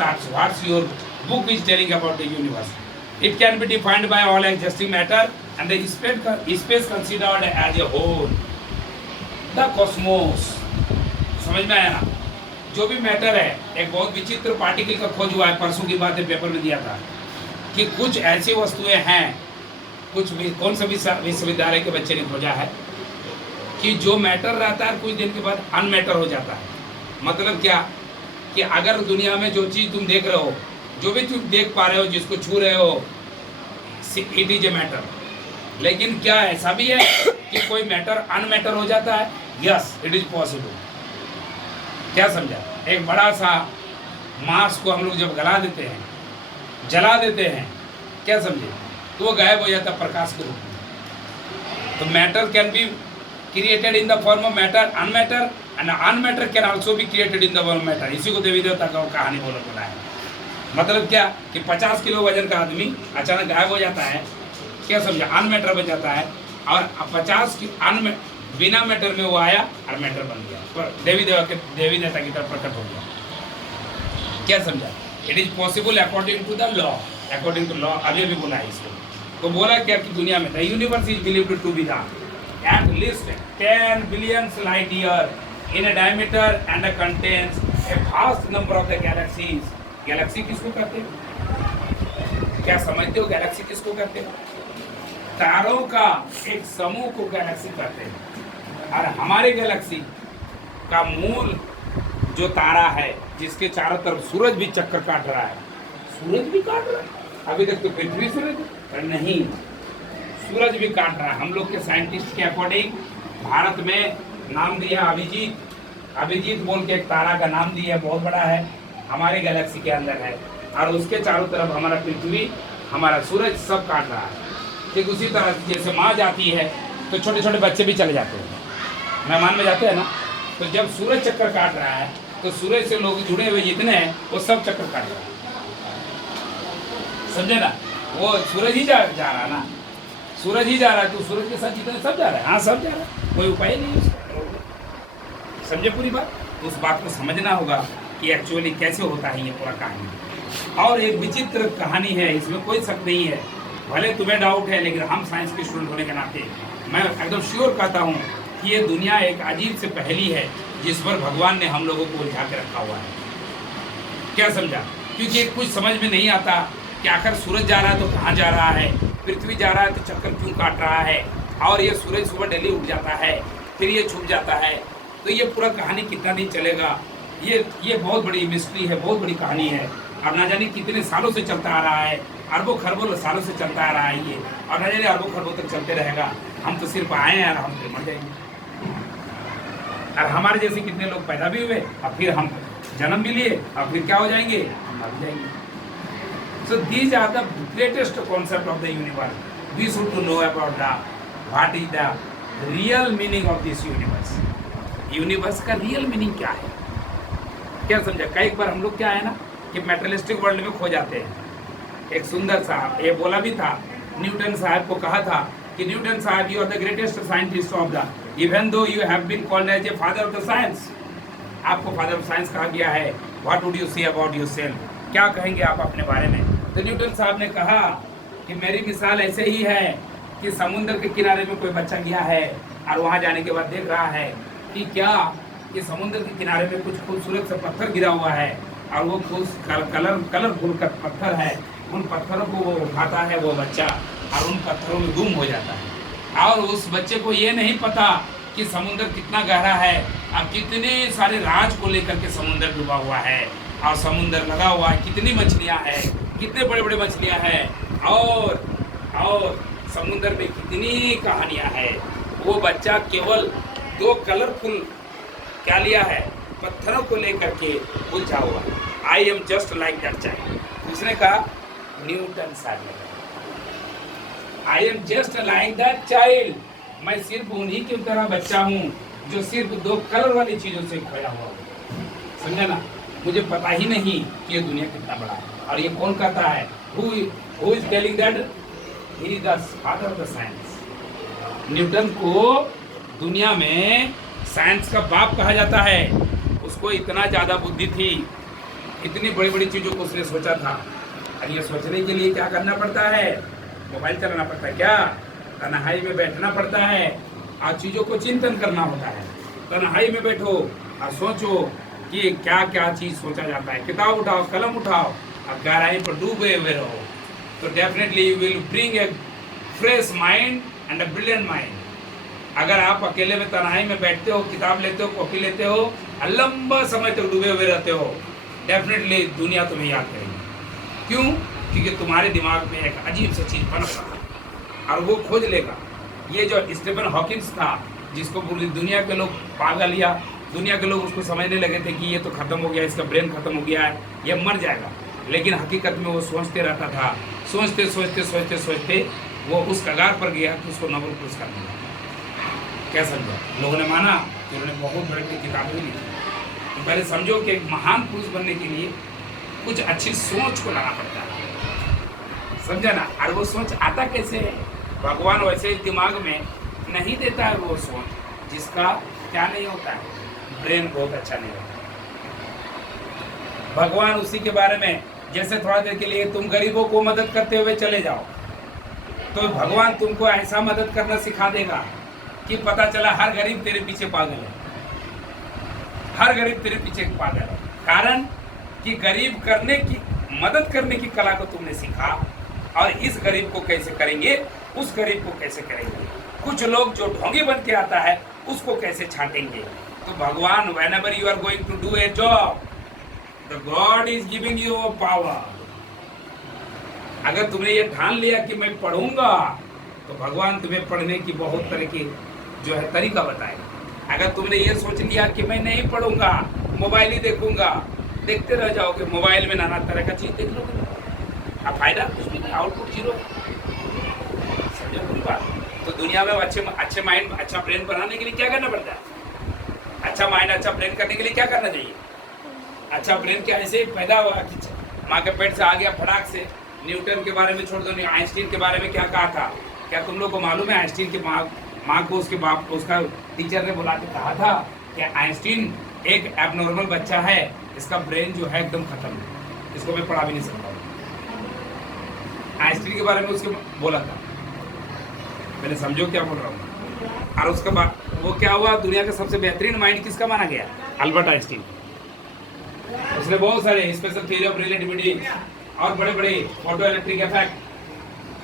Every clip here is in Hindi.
starts. What's your book is telling about the universe? It can be defined by all existing matter and the space considered as a whole. The cosmos. समझ में आया ना? जो भी मैटर है, एक बहुत विचित्र पार्टिकल का खोज हुआ है, परसों की बात है, पेपर में दिया था कि कुछ ऐसी वस्तुएं हैं, कुछ भी कौन सा विश्वविद्यालय के बच्चे ने खोजा है कि जो मैटर रहता है कुछ दिन के बाद अनमैटर हो जाता है। मतलब क्या कि अगर दुनिया में जो चीज़ तुम देख रहे हो, जो भी तुम देख पा रहे हो, जिसको छू रहे हो, इट इज ए मैटर। लेकिन क्या ऐसा भी है कि कोई मैटर अनमैटर हो जाता है? Yes, it is possible. क्या समझा? एक बड़ा सा मांस को हम लोग जब गला देते हैं, जला देते हैं, क्या समझे, तो वो गायब हो जाता है प्रकाश के रूप में। तो matter can be created in the form of matter, unmatter, and unmatter can also be created in the form of matter. इसी को देवी देवता का कहानी बोला है। मतलब क्या कि 50 किलो वजन का आदमी अचानक गायब हो जाता है, क्या समझा, अनमैटर बन जाता है, और 50 की बिना मैटर में वो आया और मैटर बन गया, पर देवी देवता की तरफ प्रकट हो गया। क्या समझा? It is possible according to the law, according to law. अभी भी बोला है इसको। तो बोला क्या कि दुनिया में the universe is believed to be the at least 10 billion light year in a diameter and contains a vast number of the galaxies. Galaxy किसको कहते हैं? क्या समझते हो गैलेक्सी किसको कहते हैं? तारों का एक समूह को गैलेक्सी कहते हैं। और हमारे गैलेक्सी का मूल जो तारा है, जिसके चारों तरफ सूरज भी चक्कर काट रहा है, सूरज भी काट रहा है, अभी तक तो पृथ्वी सूरज पर नहीं, सूरज भी काट रहा है। हम लोग के साइंटिस्ट के अकॉर्डिंग भारत में नाम दिया अभिजीत बोल के एक तारा का नाम दिया, बहुत बड़ा है, हमारे गैलेक्सी के अंदर है, और उसके चारों तरफ हमारा पृथ्वी, हमारा सूरज सब काट रहा है। ठीक उसी तरह जैसे माँ जाती है तो छोटे छोटे बच्चे भी चले जाते हैं, मेहमान में जाते हैं ना, तो जब सूरज चक्कर काट रहा है तो सूरज से लोग जुड़े हुए जितने हैं वो सब चक्कर काट रहे हैं, समझे ना? वो सूरज ही जा रहा है ना, सूरज ही जा रहा है, तो सूरज के साथ जितने सब जा रहे हैं, हाँ सब जा रहा है, कोई उपाय नहीं है। समझे पूरी बात? तो उस बात को समझना होगा कि एक्चुअली कैसे होता है ये पूरा कहानी। और एक विचित्र कहानी है, इसमें कोई शक नहीं है, भले तुम्हें डाउट है, लेकिन हम साइंस के स्टूडेंट होने के नाते मैं एकदम श्योर कहता हूँ कि ये दुनिया एक अजीब से पहेली है जिस पर भगवान ने हम लोगों को उलझा के रखा हुआ है। क्या समझा? क्योंकि कुछ समझ में नहीं आता कि आखिर सूरज जा रहा है तो कहाँ जा रहा है, पृथ्वी जा रहा है तो चक्कर क्यों काट रहा है, और ये सूरज सुबह डेली उठ जाता है, फिर ये छुप जाता है, तो ये पूरा कहानी कितना दिन चलेगा? ये बहुत बड़ी मिस्ट्री है, बहुत बड़ी कहानी है, और ना जाने कितने सालों से चलता आ रहा है, अरबों खरबों सालों से चलता आ रहा है ये, और ना जाने अरबों खरबों तक चलते रहेगा। हम तो सिर्फ आए हैं और हम फिर मर जाएंगे, और हमारे जैसे कितने लोग पैदा भी हुए और फिर हम जन्म भी लिए और फिर क्या हो जाएंगे? हम मर जाएंगे। So these are the greatest concept of the universe. We should to know about the what is the real meaning of this universe. Universe का रियल मीनिंग क्या है? क्या समझा? कई बार हम लोग क्या है ना कि मेटेरियलिस्टिक वर्ल्ड में खो जाते हैं। एक सुंदर साहब ये बोला भी था, न्यूटन साहब को कहा था कि न्यूटन साहब you are the greatest scientist of the, even though you have been called as a father of the science. आपको फादर ऑफ साइंस कहा गया है। What would you say about yourself? क्या कहेंगे आप अपने बारे में? तो न्यूटन साहब ने कहा कि मेरी मिसाल ऐसे ही है कि समुद्र के किनारे में कोई बच्चा गया है और वहाँ जाने के बाद देख रहा है कि क्या कि समुद्र के किनारे में कुछ खूबसूरत सा पत्थर गिरा हुआ है, और वो कलरफुल का पत्थर है, उन पत्थरों को वो उठाता है वो बच्चा, और उन पत्थरों में गुम हो जाता है। और उस बच्चे को ये नहीं पता कि समुद्र कितना गहरा है और कितने सारे राज को लेकर के समुद्र डूबा हुआ है, और समुद्र लगा हुआ है, कितनी मछलियाँ हैं, कितने बड़े बड़े मछलियाँ हैं, और समुद्र में कितनी कहानियाँ हैं। वो बच्चा केवल 2 कलरफुल क्या लिया है, पत्थरों को लेकर के उलझा हुआ। I am just like that child. उसने कहा, न्यूटन साहब ने कहा, I am just like that child. मैं सिर्फ उन्हीं की तरह बच्चा हूँ जो सिर्फ 2 कलर वाली चीजों से खोया हुआ हूँ। समझा ना? मुझे पता ही नहीं कि ये दुनिया कितना बड़ा है। और ये कौन कहता है? Who is telling that? He is the father of the science. Newton को दुनिया में साइंस का बाप कहा जाता है। उसको इतना ज़्यादा बुद्धि थी इतनी बड़ी बड़ी चीज़ों को उसने सोचा था। अब ये सोचने के लिए क्या करना पड़ता है? मोबाइल चलाना पड़ता है क्या? तन्हाई में बैठना पड़ता है और चीज़ों को चिंतन करना होता है। तन्हाई में बैठो और सोचो कि क्या क्या चीज़ सोचा जाता है। किताब उठाओ, कलम उठाओ और गहराई पर डूबे हुए रहो, तो definitely you will bring a fresh mind and a brilliant mind. अगर आप अकेले में तन्हाई में बैठते हो, किताब लेते हो, कॉपी लेते हो और लंबा समय तक डूबे हुए रहते हो, डेफिनेटली दुनिया तुम्हें याद करेगी। क्यों? क्योंकि तुम्हारे दिमाग में एक अजीब सी चीज़ बन रहा है और वो खोज लेगा। ये जो स्टीफन हॉकिंस था, जिसको पूरी दुनिया के लोग पागल या दुनिया के लोग उसको समझने लगे थे कि ये तो ख़त्म हो गया, इसका ब्रेन ख़त्म हो गया है, ये मर जाएगा, लेकिन हकीकत में वो सोचते रहता था। सोचते सोचते सोचते सोचते वो उस कगार पर गया कि उसको नोबेल पुरस्कार मिला। क्या समझा? लोगों ने माना कि उन्होंने बहुत बड़ी बड़ी किताबें भी लिखी। तो पहले समझो कि एक महान पुरुष बनने के लिए कुछ अच्छी सोच को लाना पड़ता है, समझा ना? और वो सोच आता कैसे है? भगवान वैसे दिमाग में नहीं देता है वो सोच जिसका क्या नहीं होता है, ब्रेन बहुत अच्छा नहीं होता। भगवान उसी के बारे में, जैसे थोड़ा देर के लिए तुम गरीबों को मदद करते हुए चले जाओ, तो भगवान तुमको ऐसा मदद करना सिखा देगा कि पता चला हर गरीब तेरे पीछे पागल है, हर गरीब तेरे पीछे पागल है। कारण कि गरीब करने की, मदद करने की कला को तुमने सीखा, और इस गरीब को कैसे करेंगे, उस गरीब को कैसे करेंगे। कुछ लोग जो ढोंगी बन के आता है उसको कैसे छांटेंगे। तो भगवान, whenever you are going to do a job, the God is giving you a power। अगर तुमने ये ठान लिया कि मैं पढ़ूंगा, तो भगवान तुम्हें पढ़ने की बहुत तरह की जो है तरीका बताएगा। अगर तुमने ये सोच लिया कि मैं नहीं पढ़ूंगा, मोबाइल ही देखूंगा, देखते रह जाओगे, मोबाइल में नाना तरह का चीज देख लोगे, अब फायदा कुछ भी नहीं, आउटपुट जीरो। समझो पूरी बात? तो दुनिया में अच्छे माइंड, अच्छा ब्रेन बनाने के लिए क्या करना पड़ता है? अच्छा माइंड, अच्छा ब्रेन करने के लिए क्या करना चाहिए? अच्छा ब्रेन क्या ऐसे ही पैदा हुआ कि माँ के पेट से आ गया फटाक से? न्यूटन के बारे में छोड़ दो, आइंस्टीन के बारे में क्या कहा था? क्या तुम लोग को मालूम है? आइंस्टीन की माँ को उसके बाप को उसका टीचर ने बुला के कहा था कि आइंस्टीन एक एबनॉर्मल बच्चा है, इसका ब्रेन जो है एकदम खत्म है, इसको मैं पढ़ा भी नहीं सकता। आइंस्टीन के बारे में उसके बोला था। मैंने समझो क्या बोल रहा हूँ। और उसके बाद वो क्या हुआ, दुनिया का सबसे बेहतरीन माइंड किसका माना गया? Albert Einstein. उसने बहुत सारे स्पेशल थ्योरी ऑफ रिलेटिविटी और बड़े बड़े फोटो इलेक्ट्रिक इफेक्ट,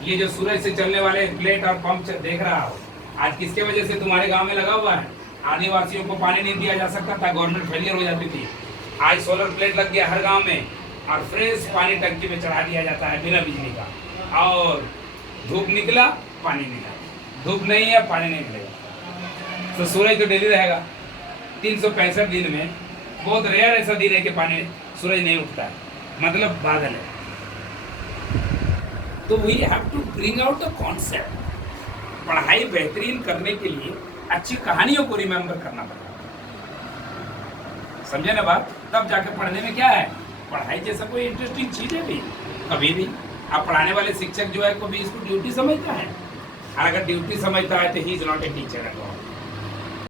ये जो सूरज से चलने वाले प्लेट और पंप देख रहा हो, आज किसके वजह से तुम्हारे गांव में लगा हुआ है? आदिवासियों को पानी नहीं दिया जा सकता था, गवर्नमेंट फेलियर हो जाती थी। आज सोलर प्लेट लग गया हर गांव में और फ्रेश पानी टंकी में चढ़ा दिया जाता है बिना बिजली का। और धूप निकला, पानी निकला, धूप नहीं है, पानी नहीं मिलेगा। तो सूरज तो डेली रहेगा। 365 दिन में बहुत रेयर ऐसा दिन है कि पानी सूरज नहीं उठता है, मतलब बादल है। तो we have to bring out the concept. पढ़ाई बेहतरीन करने के लिए अच्छी कहानियों को रिमेम्बर करना पड़ता है, समझे ना बात? तब जाके पढ़ने में क्या है, पढ़ाई जैसा कोई इंटरेस्टिंग चीज है भी कभी भी। आप पढ़ाने वाले शिक्षक जो है कभी इसको ड्यूटी समझता है, और अगर ड्यूटी समझता है तो he is not a teacher at all.